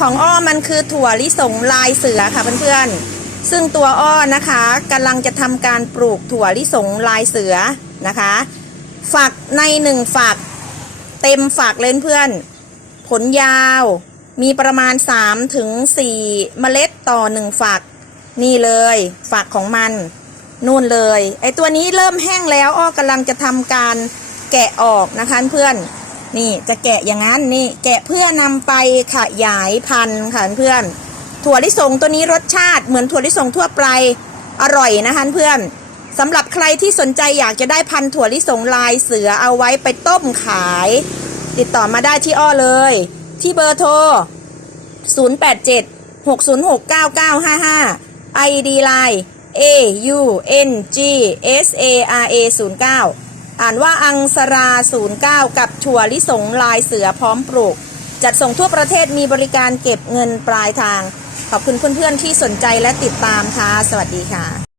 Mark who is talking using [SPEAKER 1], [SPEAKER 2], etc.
[SPEAKER 1] ของอ้อมันคือถั่วลิสงลายเสือค่ะเพื่อนๆ ซึ่งตัวอ้อนะคะกำลังจะทำการปลูกถั่วลิสงลายเสือนะคะ ฝักในหนึ่งฝัก เต็มฝักเลยเพื่อนผลยาวมีประมาณ 3 ถึง 4 เมล็ดต่อหนึ่งฝัก นี่เลยฝักของมันนู่นเลย ไอตัวนี้เริ่มแห้งแล้วอ้อกำลังจะทำการแกะออกนะคะเพื่อน นี่จะแกะอย่างนั้นนี่แกะเพื่อนำไปขยายพันธุ์ค่ะเพื่อน ถั่วลิสงตัวนี้รสชาติเหมือนถั่วลิสงทั่วไปอร่อยนะคะเพื่อนสำหรับใครที่สนใจอยากจะได้พันธุ์ถั่วลิสงลายเสือเอาไว้ไปต้มขาย ติดต่อมาได้ที่อ้อเลย ที่เบอร์โทร 087 606 9955 ID Line A U N G S A R A 09 อ่านว่าอังสรา 09 กับถั่วลิสงลายเสือพร้อมปลูก จัดส่งทั่วประเทศมีบริการเก็บเงินปลายทาง ขอบคุณเพื่อนๆที่สนใจและติดตามค่ะ สวัสดีค่ะ